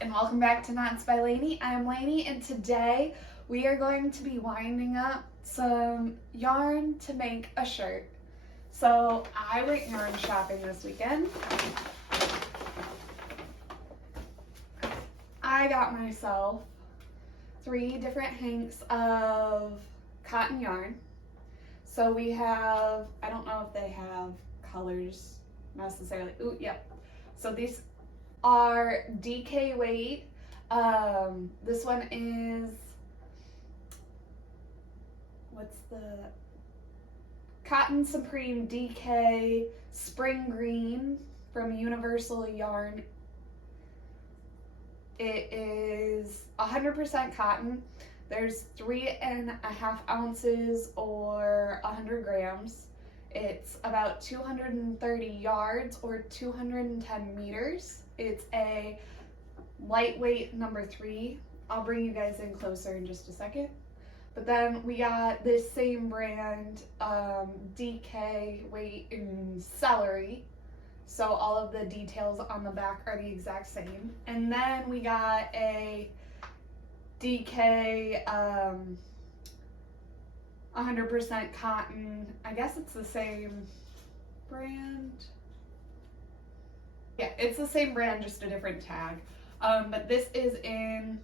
and welcome back to Knots by Laney. I'm Laney, and today we are going to be winding up some yarn to make a shirt. So I went yarn shopping this weekend. I got myself 3 different hanks of cotton yarn. So we have, I don't know if they have colors necessarily. Ooh, yep. So these are DK weight. This one is, what's the, Cotton Supreme DK Spring Green from Universal Yarn. It is 100% cotton. There's 3.5 ounces or 100 grams. It's about 230 yards or 210 meters. It's a lightweight number 3. I'll bring you guys in closer in just a second. But then we got this same brand, DK weight in celery. So all of the details on the back are the exact same. And then we got a DK 100% cotton. I guess it's the same brand. Yeah, it's the same brand, just a different tag. But this is in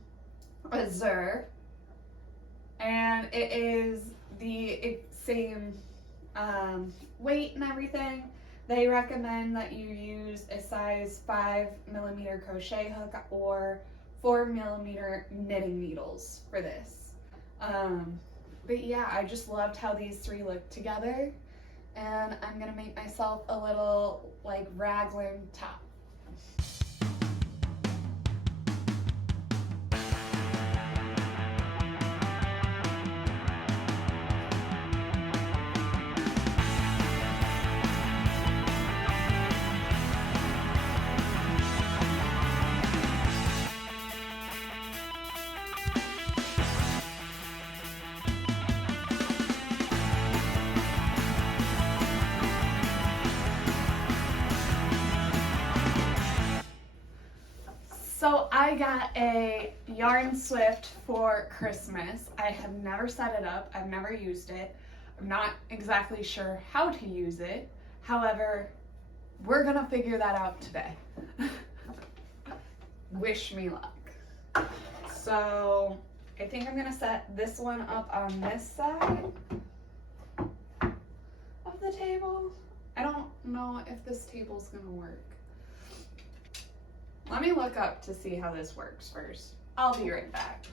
Azure, and it is the same weight and everything. They recommend that you use a size 5mm crochet hook or 4mm knitting needles for this. But yeah, I just loved how these 3 look together, and I'm gonna make myself a little like raglan top. So I got a Yarn Swift for Christmas. I have never set it up. I've never used it. I'm not exactly sure how to use it. However, we're gonna figure that out today. Wish me luck. So I think I'm gonna set this one up on this side of the table. I don't know if this table's gonna work. Let me look up to see how this works first. I'll be right back.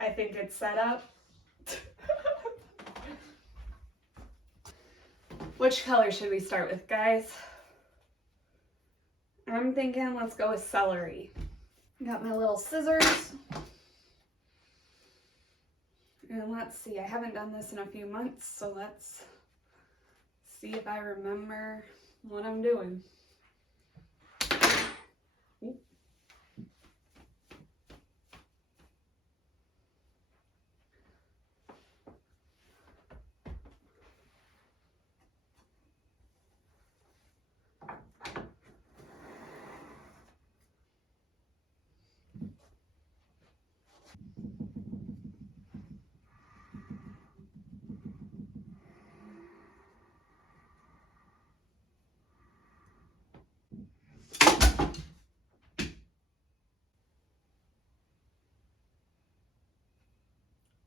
I think it's set up. Which color should we start with, guys? I'm thinking let's go with celery. Got my little scissors. And let's see, I haven't done this in a few months, so let's see if I remember what I'm doing.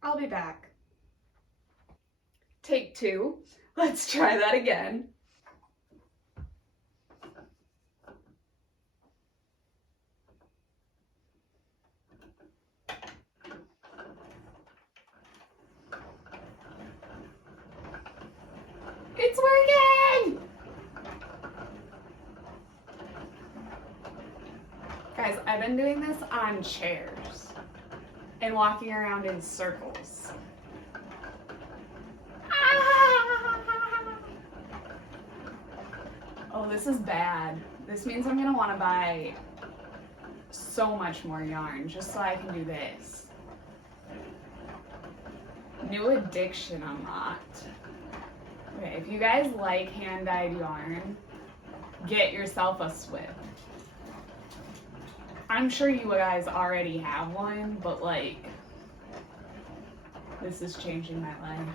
I'll be back. Take 2. Let's try that again. It's working! Guys, I've been doing this on chairs and walking around in circles. Oh, this is bad. This means I'm gonna want to buy so much more yarn just so I can do this. New addiction unlocked. Okay, if you guys like hand-dyed yarn, get yourself a Swift. I'm sure you guys already have one, but like, this is changing my life.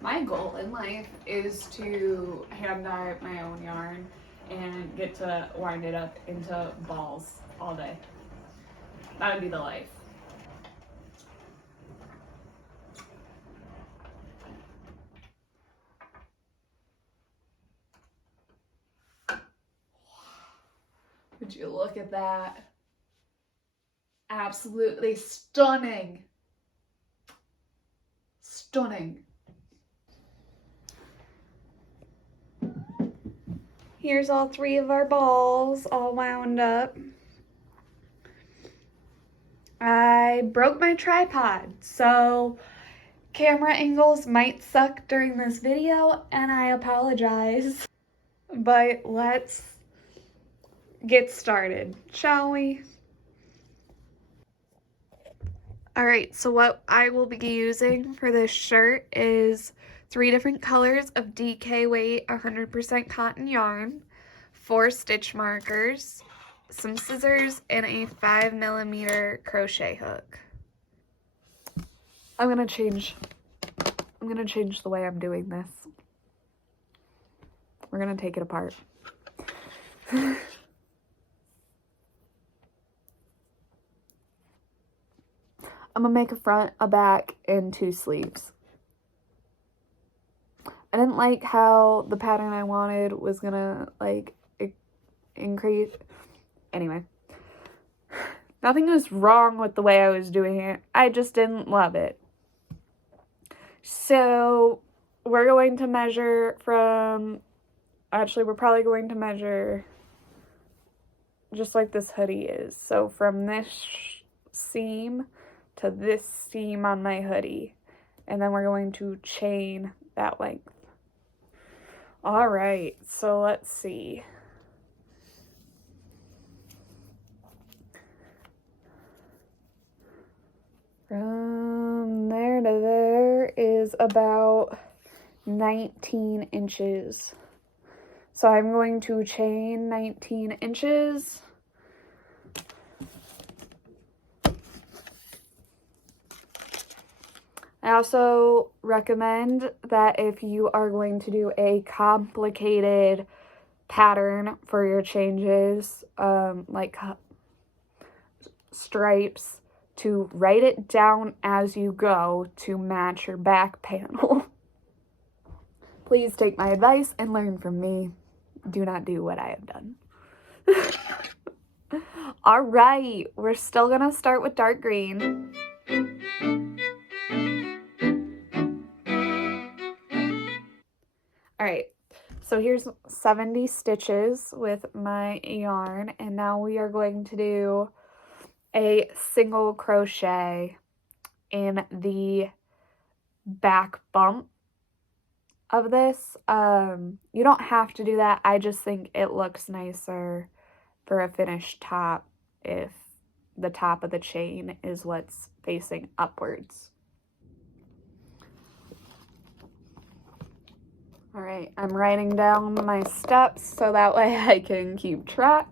My goal in life is to hand dye my own yarn and get to wind it up into balls all day. That would be the life. Would you look at that? Absolutely stunning. Stunning. Here's all 3 of our balls all wound up. I broke my tripod, so camera angles might suck during this video, and I apologize. But let's get started, shall we? Alright, so what I will be using for this shirt is 3 different colors of DK weight 100% cotton yarn, 4 stitch markers, some scissors, and a 5mm crochet hook. I'm gonna change the way I'm doing this. We're gonna take it apart. I'm gonna make a front, a back, and 2 sleeves. I didn't like how the pattern I wanted was gonna like increase. Anyway, nothing was wrong with the way I was doing it. I just didn't love it. So we're going to measure from, actually we're probably going to measure just like this hoodie is. So from this seam to this seam on my hoodie, and then we're going to chain that length. All right, so let's see. From there to there is about 19 inches. So I'm going to chain 19 inches. I also recommend that if you are going to do a complicated pattern for your changes, like stripes, to write it down as you go to match your back panel. Please take my advice and learn from me. Do not do what I have done. All right, we're still gonna start with dark green. All right, so here's 70 stitches with my yarn, and now we are going to do a single crochet in the back bump of this. You don't have to do that. I just think it looks nicer for a finished top if the top of the chain is what's facing upwards. All right, I'm writing down my steps so that way I can keep track.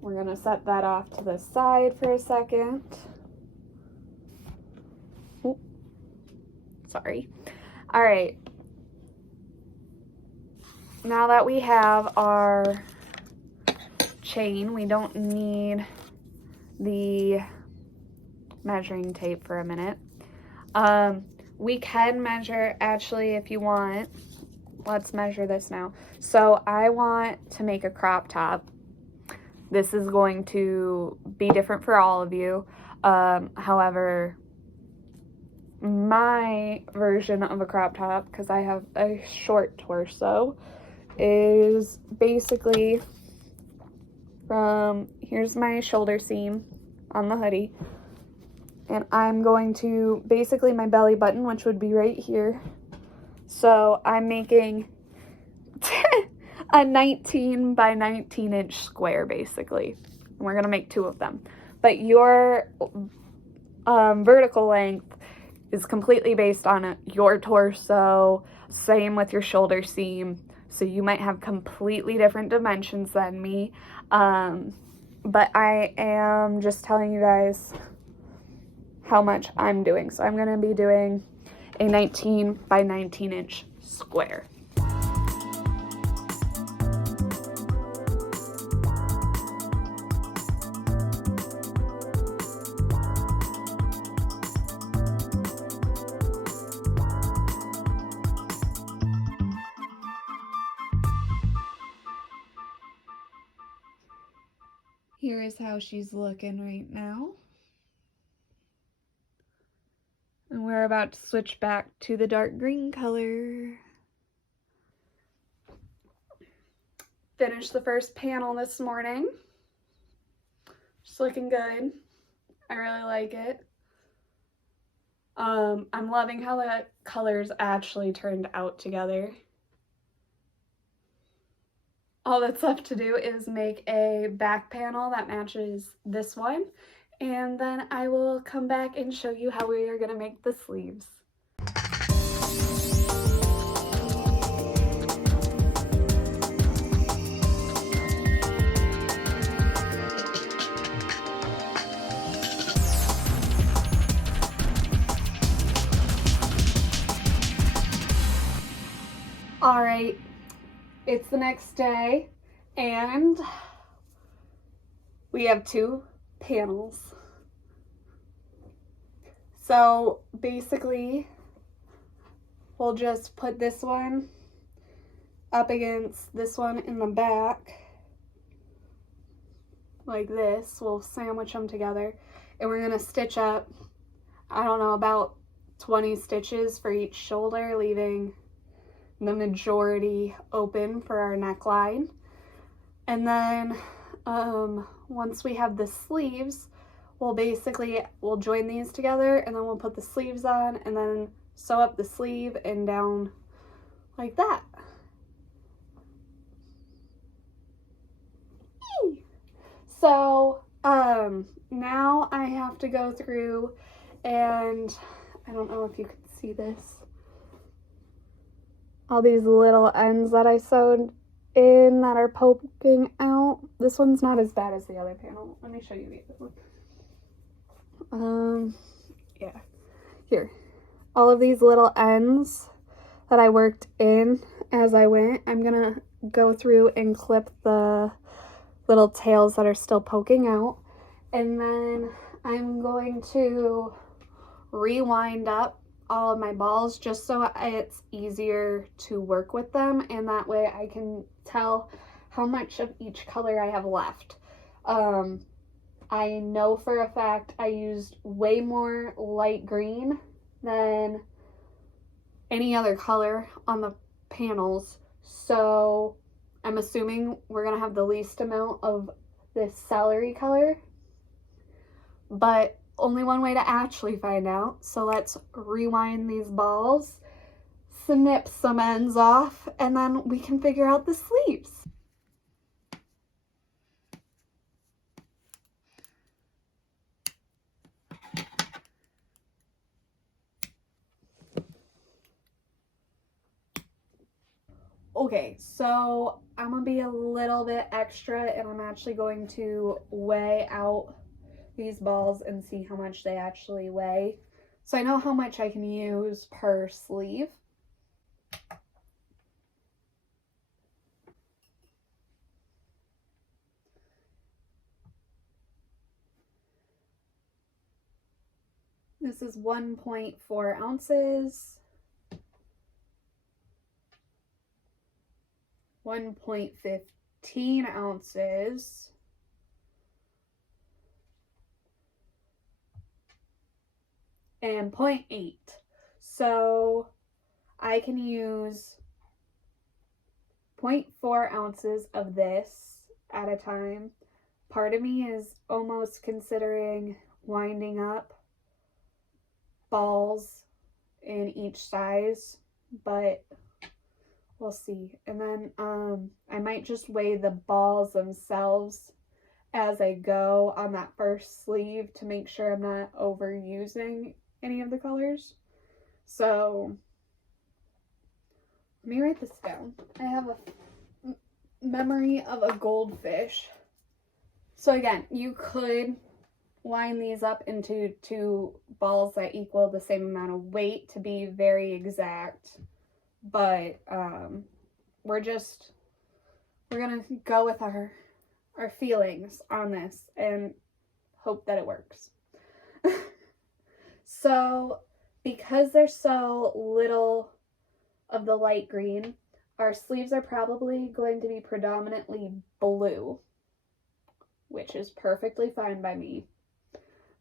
We're gonna set that off to the side for a second. Ooh, sorry. All right. Now that we have our chain, we don't need the measuring tape for a minute. We can measure, actually, if you want. Let's measure this now. So I want to make a crop top. This is going to be different for all of you. However, my version of a crop top, because I have a short torso, is basically from, here's my shoulder seam on the hoodie, and I'm going to, basically my belly button, which would be right here, So I'm making a 19 by 19 inch square basically. And we're gonna make 2 of them. But your vertical length is completely based on your torso, same with your shoulder seam. So you might have completely different dimensions than me. But I am just telling you guys how much I'm doing. So I'm gonna be doing a 19 by 19 inch square. Here is how she's looking right now. And we're about to switch back to the dark green color. Finished the first panel this morning. Just looking good. I really like it. I'm loving how the colors actually turned out together. All that's left to do is make a back panel that matches this one, and then I will come back and show you how we are going to make the sleeves. All right. It's the next day, and we have 2 panels. So basically, we'll just put this one up against this one in the back, like this. We'll sandwich them together, and we're gonna stitch up, I don't know, about 20 stitches for each shoulder, leaving the majority open for our neckline. And then once we have the sleeves, we'll join these together, and then we'll put the sleeves on and then sew up the sleeve and down like that. So now I have to go through, and I don't know if you can see this, all these little ends that I sewed in that are poking out. This one's not as bad as the other panel. Let me show you the other one. Yeah, here. All of these little ends that I worked in as I went, I'm gonna go through and clip the little tails that are still poking out. And then I'm going to rewind up all of my balls just so it's easier to work with them, and that way I can tell how much of each color I have left. I know for a fact I used way more light green than any other color on the panels, so I'm assuming we're gonna have the least amount of this celery color, but only one way to actually find out. So let's rewind these balls, snip some ends off, and then we can figure out the sleeves. Okay, so I'm gonna be a little bit extra, and I'm actually going to weigh out these balls and see how much they actually weigh, so I know how much I can use per sleeve. This is 1.4 ounces, 1.15 ounces, and 0.8. So I can use 0.4 ounces of this at a time. Part of me is almost considering winding up balls in each size but we'll see. And then I might just weigh the balls themselves as I go on that first sleeve to make sure I'm not overusing any of the colors. So let me write this down. I have a memory of a goldfish. So again, you could line these up into two balls that equal the same amount of weight to be very exact, but we're gonna go with our feelings on this and hope that it works. So because there's so little of the light green, our sleeves are probably going to be predominantly blue, which is perfectly fine by me.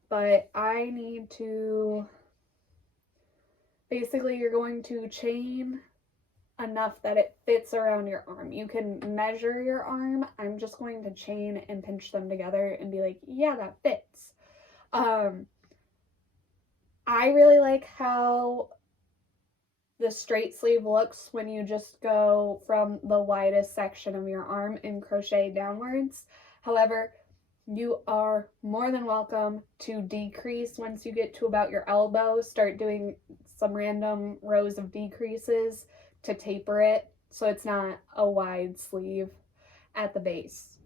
But I need to, basically you're going to chain enough that it fits around your arm. You can measure your arm. I'm just going to chain and pinch them together and be like, yeah, that fits. I really like how the straight sleeve looks when you just go from the widest section of your arm and crochet downwards. However, you are more than welcome to decrease once you get to about your elbow. Start doing some random rows of decreases to taper it so it's not a wide sleeve at the base.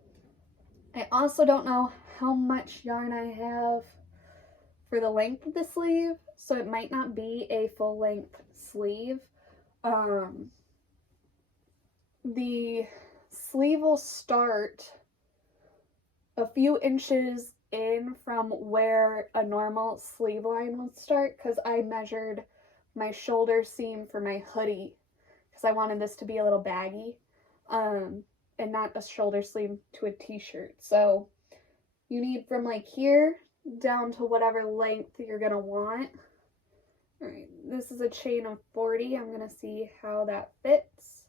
I also don't know how much yarn I have for the length of the sleeve, so it might not be a full length sleeve. The sleeve will start a few inches in from where a normal sleeve line will start, because I measured my shoulder seam for my hoodie because I wanted this to be a little baggy and not a shoulder sleeve to a t-shirt. So you need from like here down to whatever length you're gonna want. All right, this is a chain of 40. I'm gonna see how that fits.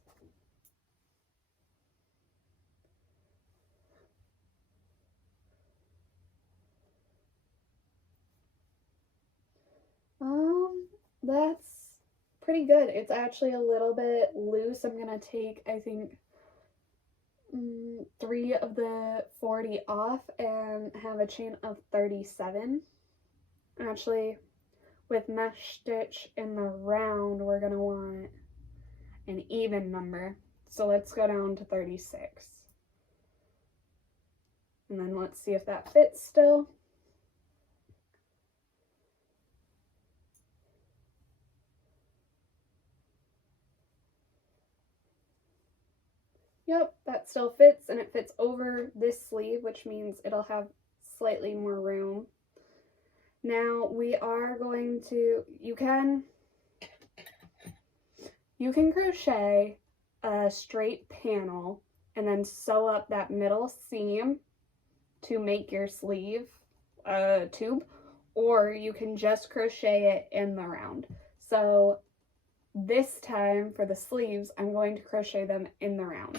That's pretty good. It's actually a little bit loose. I'm gonna take, I think, 3 of the 40 off and have a chain of 37. Actually, with mesh stitch in the round, we're gonna want an even number. So let's go down to 36. And then let's see if that fits still. Yep, that still fits, and it fits over this sleeve, which means it'll have slightly more room. Now we are going to, you can crochet a straight panel and then sew up that middle seam to make your sleeve tube, or you can just crochet it in the round. So this time for the sleeves, I'm going to crochet them in the round.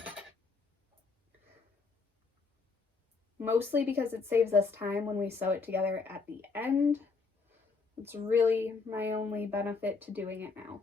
Mostly because it saves us time when we sew it together at the end. It's really my only benefit to doing it now.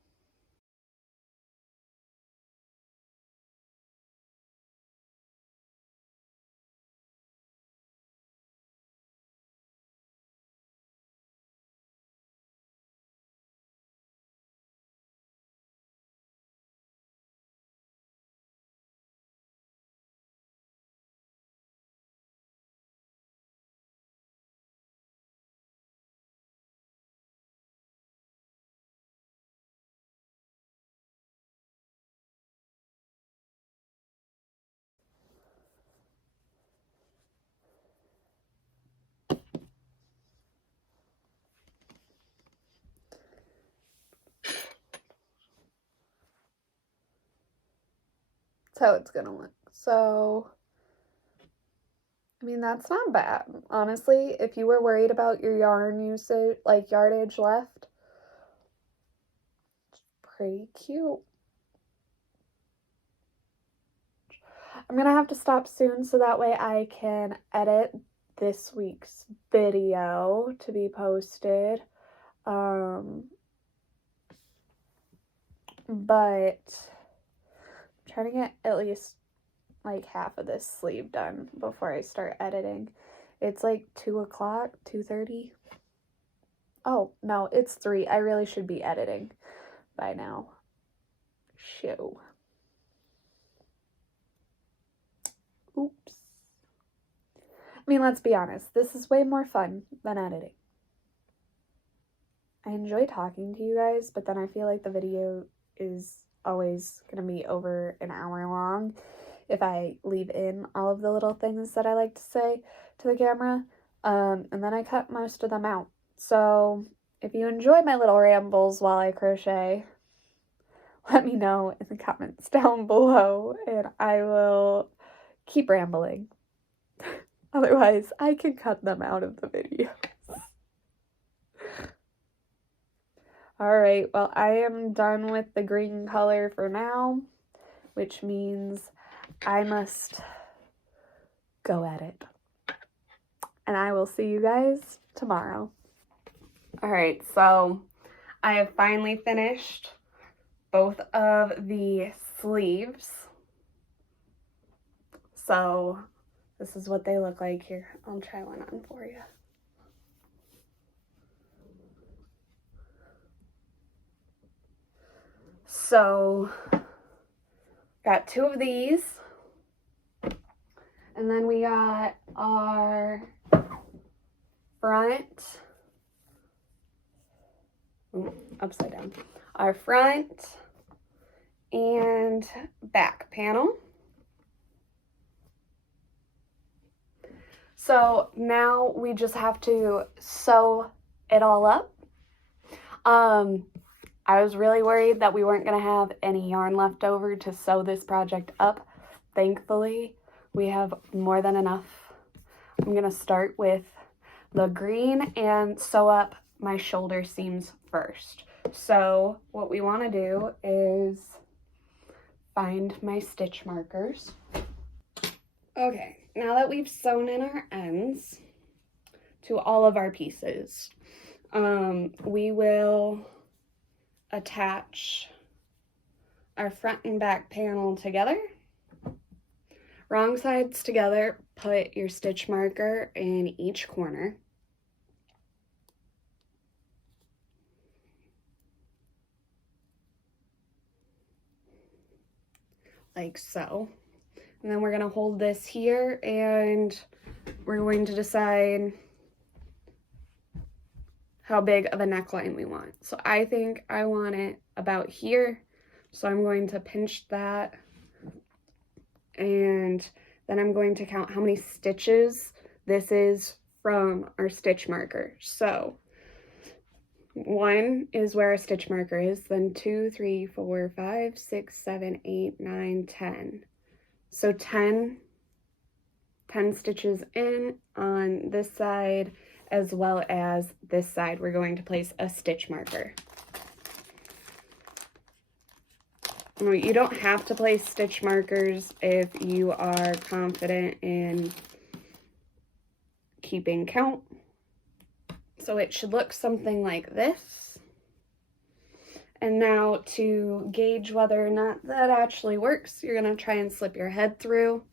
That's how it's gonna look. So, I mean, that's not bad. Honestly, if you were worried about your yarn usage, like yardage left, it's pretty cute. I'm gonna have to stop soon so that way I can edit this week's video to be posted. but I'm trying to get at least like half of this sleeve done before I start editing. It's like 2 o'clock, 2:30. Oh, no, it's 3. I really should be editing by now. Show. Oops. I mean, let's be honest. This is way more fun than editing. I enjoy talking to you guys, but then I feel like the video is always going to be over an hour long if I leave in all of the little things that I like to say to the camera, and then I cut most of them out. So if you enjoy my little rambles while I crochet, let me know in the comments down below, and I will keep rambling. Otherwise, I can cut them out of the video. Alright, well, I am done with the green color for now, which means I must go at it. And I will see you guys tomorrow. Alright, so I have finally finished both of the sleeves. So this is what they look like here. I'll try one on for you. So, got 2 of these, and then we got our front, upside down, our front and back panel. So now we just have to sew it all up. I was really worried that we weren't going to have any yarn left over to sew this project up. Thankfully, we have more than enough. I'm going to start with the green and sew up my shoulder seams first. So what we want to do is find my stitch markers. Okay, now that we've sewn in our ends to all of our pieces, we will attach our front and back panel together. Wrong sides together, put your stitch marker in each corner. Like so. And then we're going to hold this here and we're going to decide how big of a neckline we want. So I think I want it about here. So I'm going to pinch that. And then I'm going to count how many stitches this is from our stitch marker. So 1 is where our stitch marker is, then 2, 3, 4, 5, 6, 7, 8, 9, 10. So 10 stitches in on this side as well as this side. We're going to place a stitch marker. You don't have to place stitch markers if you are confident in keeping count. So it should look something like this. And now to gauge whether or not that actually works, you're going to try and slip your head through.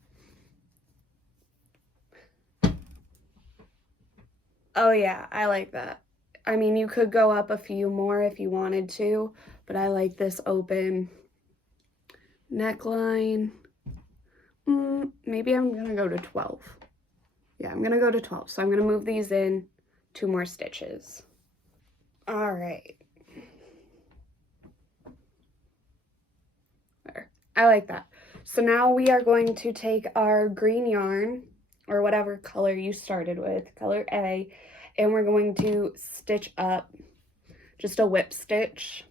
Oh yeah, I like that. I mean, you could go up a few more if you wanted to, but I like this open neckline. Maybe I'm going to go to 12. Yeah, I'm going to go to 12. So I'm going to move these in 2 more stitches. All right. There. I like that. So now we are going to take our green yarn, or whatever color you started with, color A, and we're going to stitch up just a whip stitch.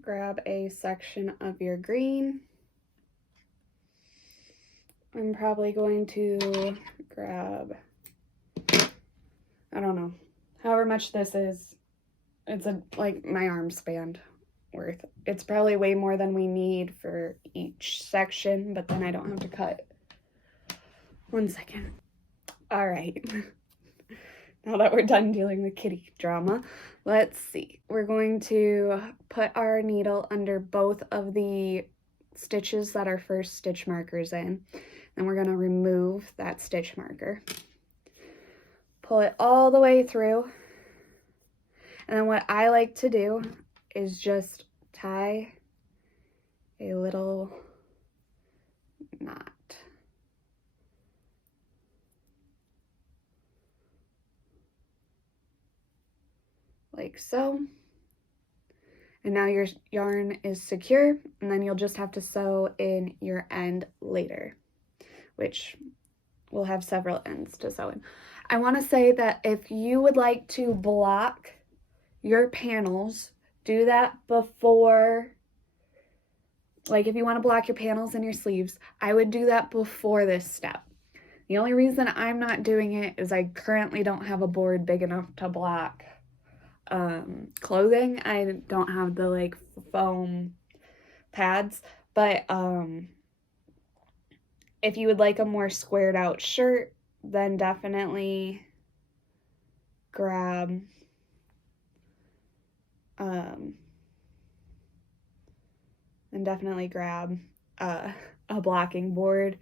Grab a section of your green. I'm probably going to grab, I don't know, however much this is. It's like my arm span worth. It's probably way more than we need for each section, but then I don't have to cut. 1 second. All right. now that we're done dealing with kitty drama, let's see. We're going to put our needle under both of the stitches that our first stitch marker's in. Then we're going to remove that stitch marker. Pull it all the way through. And then what I like to do is just tie a little knot. Like so. And now your yarn is secure, and then you'll just have to sew in your end later, which will have several ends to sew in. I want to say that if you would like to block your panels, do that before, like if you want to block your panels and your sleeves, I would do that before this step. The only reason I'm not doing it is I currently don't have a board big enough to block clothing. I don't have the like foam pads, but if you would like a more squared out shirt, then definitely grab a blocking board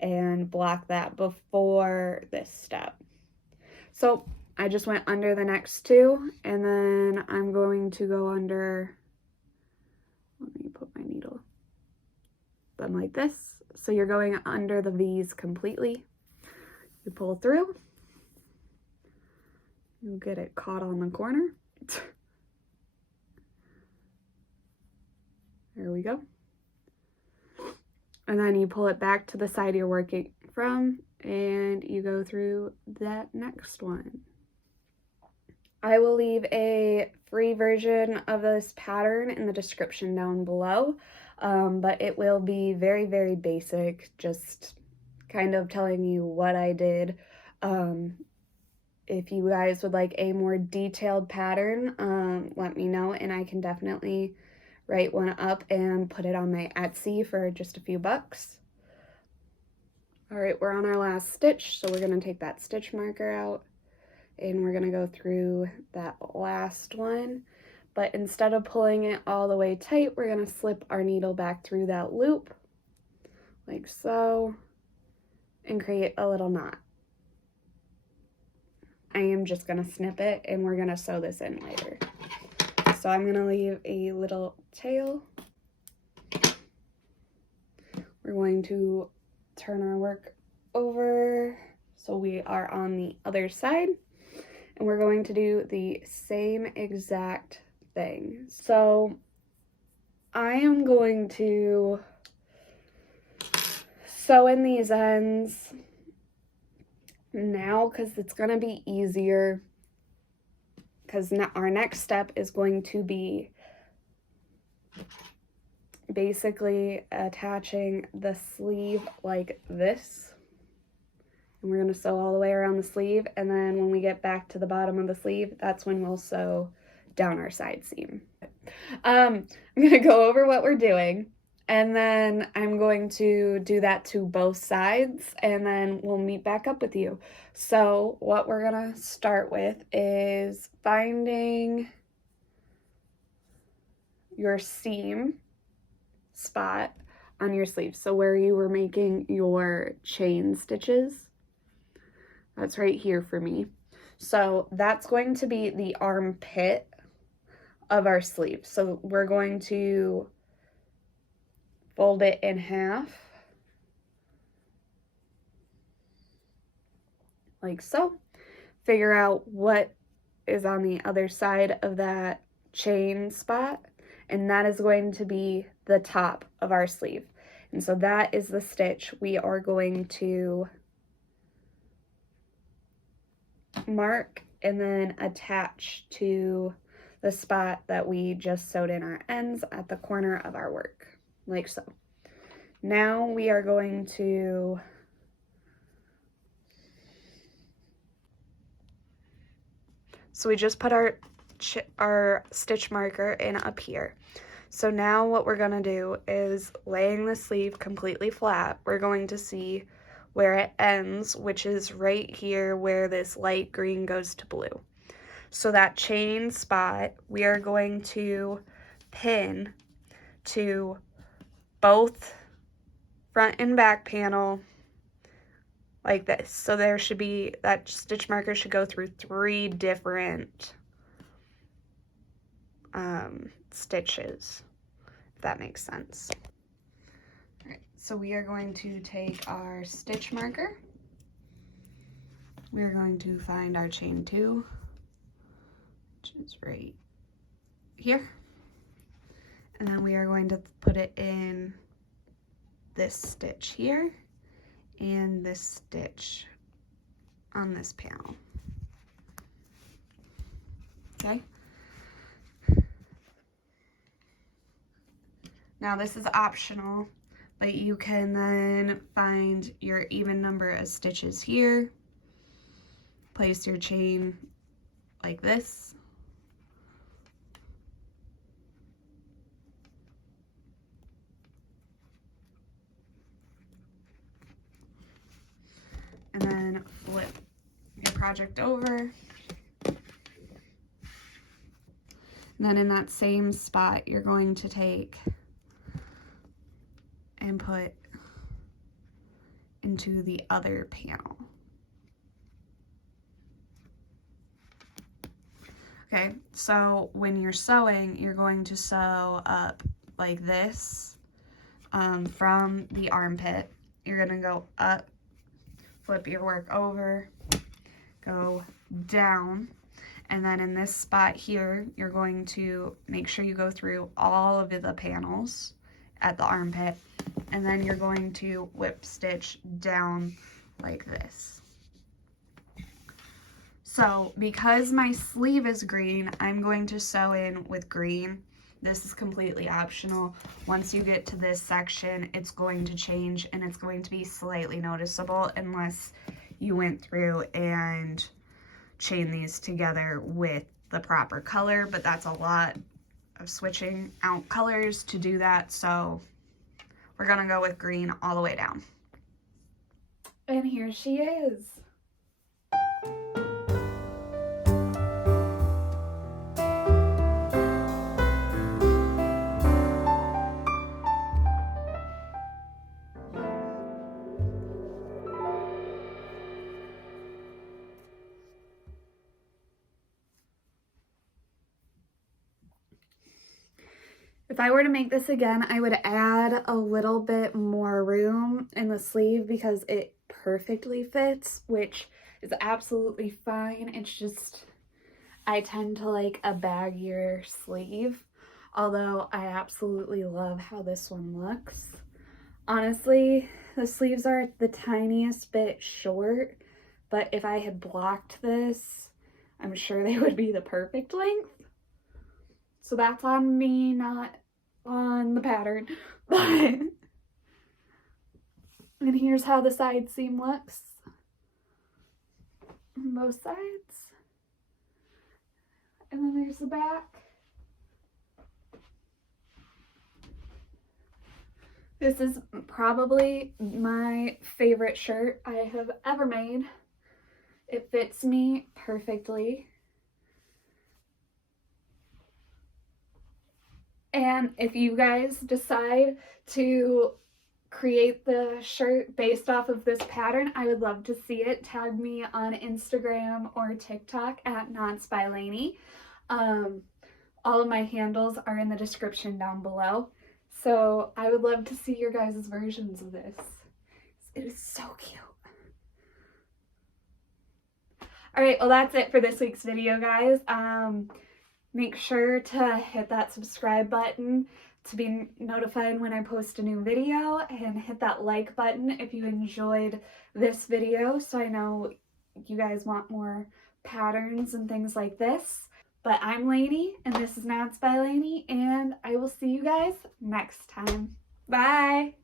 and block that before this step. So I just went under the next two, and then I'm going to go under, let me put my needle, then like this. So you're going under the V's completely. You pull through, you get it caught on the corner. There we go. And then you pull it back to the side you're working from, and you go through that next one. I will leave a free version of this pattern in the description down below, but it will be very, very basic, just kind of telling you what I did. If you guys would like a more detailed pattern, let me know, and I can definitely write one up and put it on my Etsy for just a few bucks. All right, we're on our last stitch, so we're going to take that stitch marker out, and we're going to go through that last one. But instead of pulling it all the way tight, we're going to slip our needle back through that loop, like so, and create a little knot. I am just going to snip it, and we're going to sew this in later. So I'm going to leave a little tail. We're going to turn our work over so we are on the other side, and we're going to do the same exact thing. So I am going to sew in these ends now because it's going to be easier, because our next step is going to be basically attaching the sleeve like this. And we're going to sew all the way around the sleeve, and then when we get back to the bottom of the sleeve, that's when we'll sew down our side seam. I'm going to go over what we're doing, and then I'm going to do that to both sides, and then we'll meet back up with you. So what we're going to start with is finding your seam spot on your sleeve. So where you were making your chain stitches, that's right here for me. So that's going to be the armpit of our sleeve. So we're going to fold it in half, like so. Figure out what is on the other side of that chain spot, and that is going to be the top of our sleeve. And so that is the stitch we are going to mark and then attach to the spot that we just sewed in our ends at the corner of our work, like so. Now we are going to we just put our stitch marker in up here. So now what we're going to do is, laying the sleeve completely flat, we're going to see where it ends, which is right here where this light green goes to blue. So that chain spot, we are going to pin to both front and back panel like this. So there should be, that stitch marker should go through 3 different stitches, if that makes sense. All right, so we are going to take our stitch marker. We're going to find our chain 2, which is right here. And then we are going to put it in this stitch here and this stitch on this panel. Okay. Now this is optional, but you can then find your even number of stitches here, place your chain like this, and then flip your project over. And then in that same spot, you're going to take and put into the other panel. Okay, so when you're sewing, you're going to sew up like this from the armpit. You're gonna go up, flip your work over, go down, and then in this spot here, you're going to make sure you go through all of the panels at the armpit, and then you're going to whip stitch down like this. So because my sleeve is green, I'm going to sew in with green. This is completely optional. Once you get to this section, it's going to change and it's going to be slightly noticeable unless you went through and chain these together with the proper color, but that's a lot of switching out colors to do that, so we're gonna go with green all the way down. And here she is. If I were to make this again, I would add a little bit more room in the sleeve because it perfectly fits, which is absolutely fine. It's just, I tend to like a baggier sleeve, although I absolutely love how this one looks. Honestly, the sleeves are the tiniest bit short, but if I had blocked this, I'm sure they would be the perfect length. So that's on me, not on the pattern. And here's how the side seam looks on both sides. And then there's the back. This is probably my favorite shirt I have ever made. It fits me perfectly. And if you guys decide to create the shirt based off of this pattern, I would love to see it. Tag me on Instagram or TikTok at KnotsByLaney. All of my handles are in the description down below. So I would love to see your guys' versions of this. It is so cute. All right, well that's it for this week's video, guys. Make sure to hit that subscribe button to be notified when I post a new video, and hit that like button if you enjoyed this video so I know you guys want more patterns and things like this. But I'm Lainey, and this is KnotsByLaney, and I will see you guys next time. Bye!